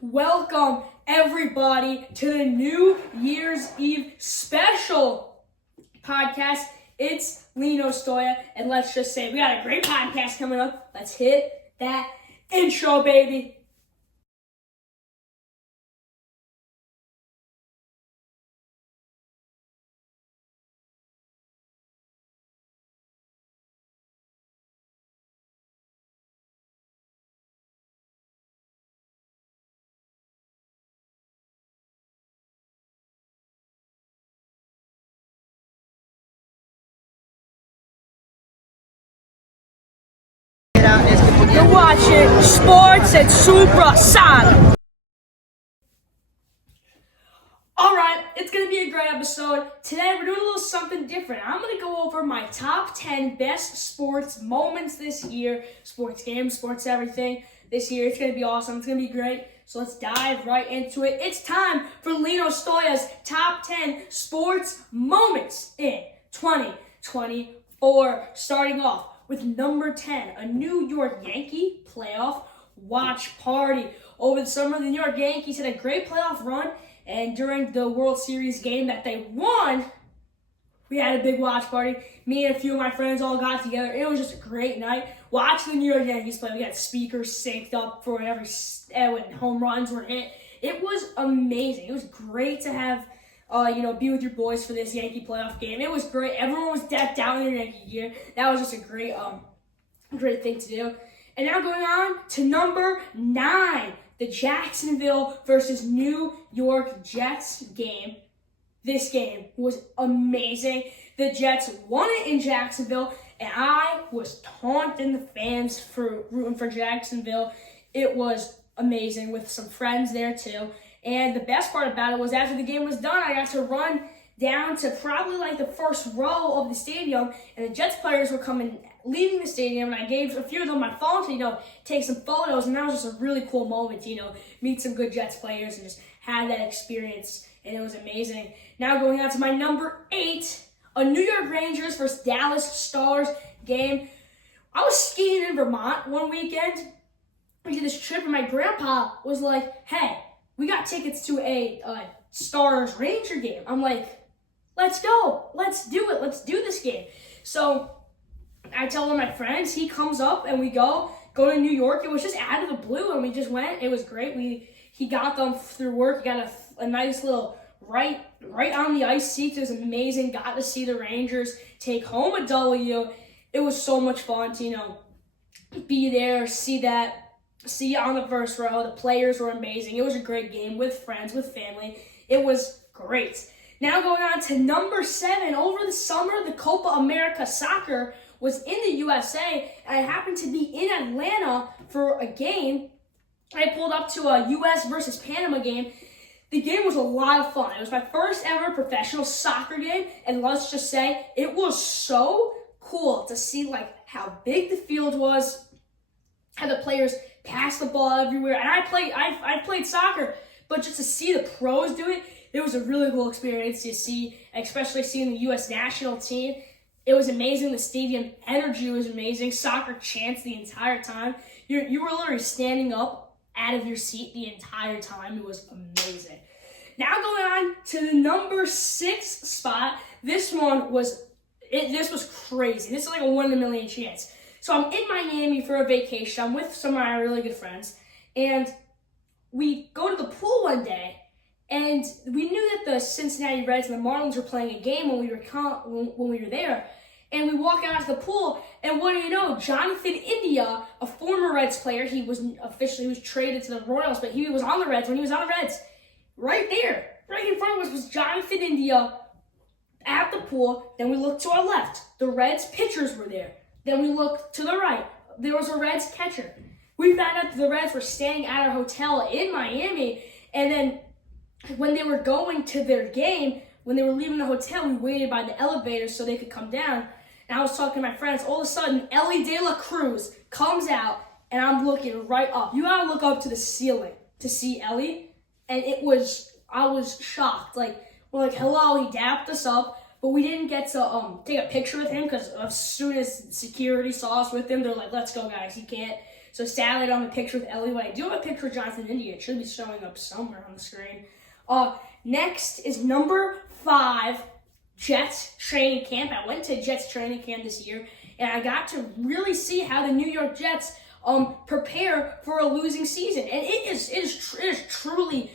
Welcome everybody to the New Year's Eve special podcast. It's Lino Stoya, and let's just say we got a great podcast coming up. Let's hit that intro, baby. You're watching Sports at Soppressata. Alright, it's going to be a great episode. Today we're doing a little something different. I'm going to go over my top 10 best sports moments this year. Sports games, sports everything this year. It's going to be awesome. It's going to be great. So let's dive right into it. It's time for Lino Stoya's top 10 sports moments in 2024. Starting off with number 10, a New York Yankee playoff watch party. Over the summer, the New York Yankees had a great playoff run, and during the World Series game that they won, we had a big watch party. Me and a few of my friends all got together. It was just a great night. Watching the New York Yankees play, we had speakers synced up for when home runs were hit. It was amazing. It was great to have be with your boys for this Yankee playoff game. It was great. Everyone was decked out in their Yankee gear. That was just a great thing to do. And now going on to number 9, the Jacksonville versus New York Jets game. This game was amazing. The Jets won it in Jacksonville, and I was taunting the fans for rooting for Jacksonville. It was amazing with some friends there too. And the best part about it was after the game was done, I got to run down to probably like the first row of the stadium, and the Jets players were leaving the stadium, and I gave a few of them my phone to, take some photos, and that was just a really cool moment to, meet some good Jets players and just have that experience, and it was amazing. Now going on to my number 8, a New York Rangers versus Dallas Stars game. I was skiing in Vermont one weekend. We did this trip, and my grandpa was like, hey, we got tickets to a Stars Ranger game. I'm like, let's go. Let's do it. Let's do this game. So I tell one of my friends, he comes up and we go to New York. It was just out of the blue and we just went. It was great. He got them through work. He got a nice little right on the ice seats. It was amazing. Got to see the Rangers take home a W. It was so much fun to, be there, see on the first row. The players were amazing. It was a great game with friends, with family. It was great. Now going on to number 7. Over the summer, the Copa America soccer was in the USA, and I happened to be in Atlanta for a game. I pulled up to a US versus Panama game. The game was a lot of fun. It was my first ever professional soccer game, and let's just say it was so cool to see how big the field was, how the players pass the ball everywhere. And I played soccer, but just to see the pros do it, it was a really cool experience to see, especially seeing the U.S. national team. It was amazing. The stadium energy was amazing. Soccer chants the entire time. You were literally standing up out of your seat the entire time. It was amazing. Now going on to the number 6 spot. This was crazy. This is like a 1 in a million chance. So I'm in Miami for a vacation. I'm with some of my really good friends, and we go to the pool one day, and we knew that the Cincinnati Reds and the Marlins were playing a game when we were there. And we walk out to the pool, and what do you know? Jonathan India, a former Reds player, he was traded to the Royals, but he was on the Reds when he was on the Reds. Right there, right in front of us was Jonathan India at the pool. Then we looked to our left. The Reds pitchers were there. Then we looked to the right. There was a Reds catcher. We found out that the Reds were staying at our hotel in Miami, and then when they were going to their game, when they were leaving the hotel, we waited by the elevator so they could come down. And I was talking to my friends. All of a sudden, Ellie De La Cruz comes out, and I'm looking right up. You gotta look up to the ceiling to see Ellie, and I was shocked. We're like, hello, he dapped us up, but we didn't get to take a picture with him because as soon as security saw us with him, they're like, let's go, guys, he can't. So sadly, I don't have a picture with Ellie, but I do have a picture of Jonathan India. It should be showing up somewhere on the screen. Next is number 5, Jets training camp. I went to Jets training camp this year, and I got to really see how the New York Jets prepare for a losing season. And it is truly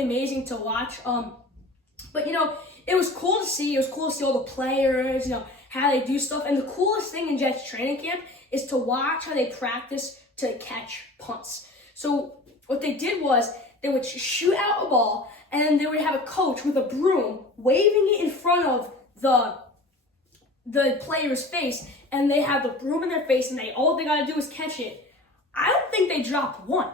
amazing to watch. But it was cool to see. It was cool to see all the players, how they do stuff. And the coolest thing in Jets training camp is to watch how they practice to catch punts. So what they did was they would shoot out a ball, and then they would have a coach with a broom waving it in front of the player's face, and they have the broom in their face, and all they gotta do is catch it. I don't think they dropped one.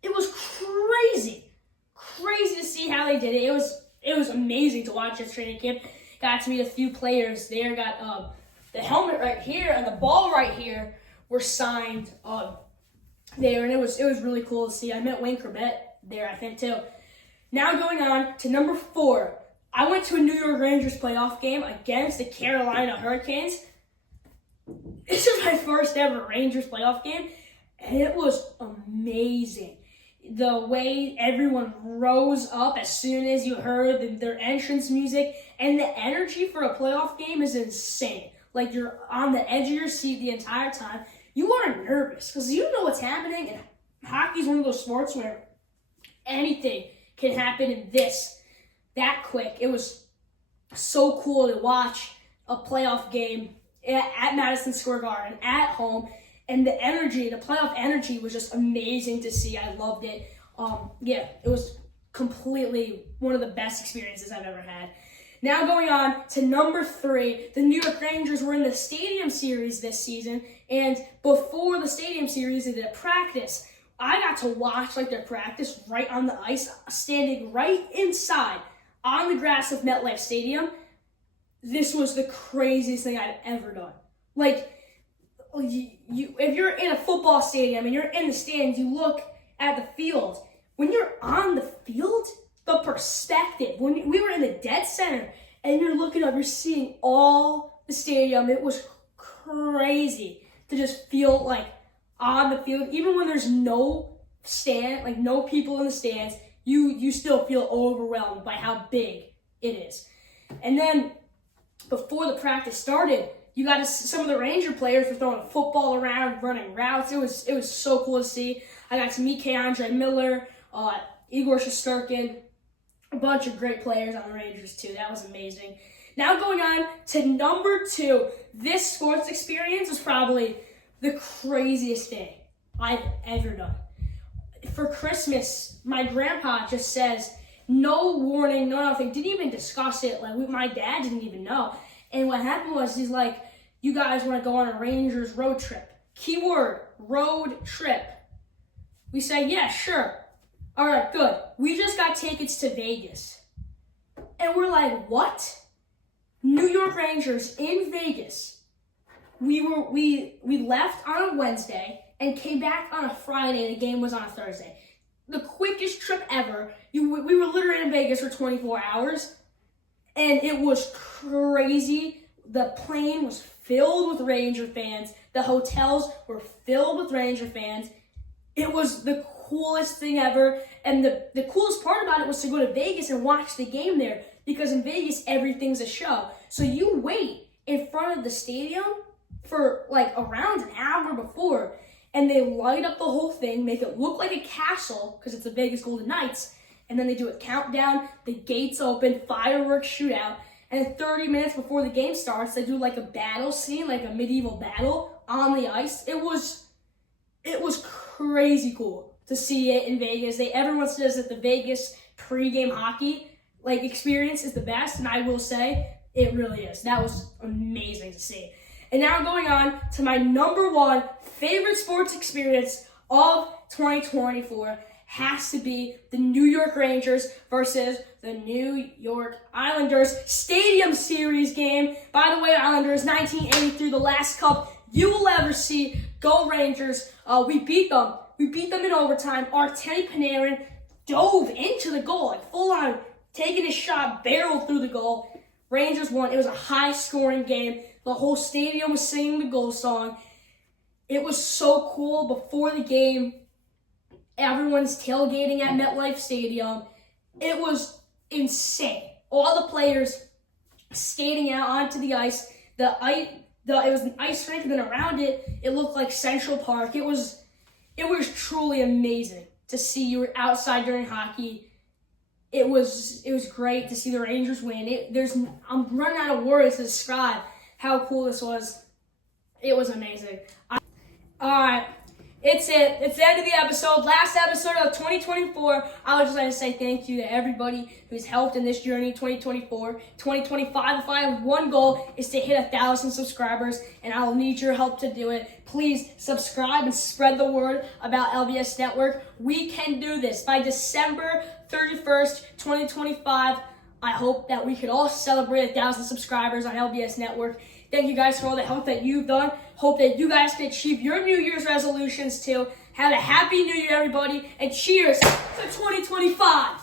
It was crazy to see how they did it. It was amazing to watch this training camp. Got to meet a few players there. Got the helmet right here and the ball right here were signed there, and it was really cool to see. I met Wayne Corbett there, I think, too. Now going on to number 4. I went to a New York Rangers playoff game against the Carolina Hurricanes. This is my first ever Rangers playoff game, and it was amazing. The way everyone rose up as soon as you heard their entrance music, and the energy for a playoff game is insane. Like, you're on the edge of your seat the entire time. You are nervous because you know what's happening, and hockey's one of those sports where anything can happen in that quick. It was so cool to watch a playoff game at Madison Square Garden at home, and the playoff energy was just amazing to see. I loved it. It was completely one of the best experiences I've ever had. Now going on to number 3, the New York Rangers were in the Stadium Series this season, and before the Stadium Series, they did a practice. I got to watch their practice right on the ice, standing right inside on the grass of MetLife Stadium. This was the craziest thing I've ever done. If you're in a football stadium and you're in the stands, you look at the field. When you're on the field, the perspective, when we were in the dead center and you're looking up, you're seeing all the stadium. It was crazy to just feel on the field. Even when there's no stand, no people in the stands, you still feel overwhelmed by how big it is. And then before the practice started, you got to see some of the Ranger players were throwing a football around, running routes. It was so cool to see. I got to meet Keandre Miller, Igor Shesterkin, a bunch of great players on the Rangers too. That was amazing. Now going on to number 2. This sports experience was probably the craziest thing I've ever done. For Christmas, my grandpa just says, no warning, no nothing, didn't even discuss it. My dad didn't even know. And what happened was, he's like, you guys want to go on a Rangers road trip? Keyword, road trip. We said, yeah, sure. All right, good. We just got tickets to Vegas. And we're like, what? New York Rangers in Vegas. We left on a Wednesday and came back on a Friday, and the game was on a Thursday. The quickest trip ever. We were literally in Vegas for 24 hours, and it was crazy. The plane was filled with Ranger fans. The hotels were filled with Ranger fans. It was the coolest thing ever, and the coolest part about it was to go to Vegas and watch the game there, because in Vegas, everything's a show. So you wait in front of the stadium for around an hour before, and they light up the whole thing, make it look like a castle, because it's the Vegas Golden Knights, and then they do a countdown, the gates open, fireworks shoot out, and 30 minutes before the game starts, they do a battle scene, a medieval battle on the ice. It was crazy cool to see it in Vegas. Everyone says that the Vegas pregame hockey experience is the best, and I will say it really is. That was amazing to see. And now going on to my number 1 favorite sports experience of 2024 has to be the New York Rangers versus the New York Islanders Stadium Series game. By the way, Islanders, 1983, the last cup you will ever see. Go Rangers. We beat them. We beat them in overtime. Artemi Panarin dove into the goal, full on, taking his shot, barreled through the goal. Rangers won. It was a high-scoring game. The whole stadium was singing the goal song. It was so cool. Before the game, everyone's tailgating at MetLife Stadium. It was insane. All the players skating out onto the ice. It was an ice rink, and then around it, it looked like Central Park. It was truly amazing to see you were outside during hockey. It was great to see the Rangers win. I'm running out of words to describe how cool this was. It was amazing. All right. It's it. It's the end of the episode. Last episode of 2024. I would just like to say thank you to everybody who's helped in this journey, 2024. 2025, if I have one goal, is to hit 1,000 subscribers, and I will need your help to do it. Please subscribe and spread the word about LBS Network. We can do this. By December 31st, 2025, I hope that we could all celebrate 1,000 subscribers on LBS Network. Thank you guys for all the help that you've done. Hope that you guys can achieve your New Year's resolutions too. Have a happy New Year, everybody, and cheers to 2025.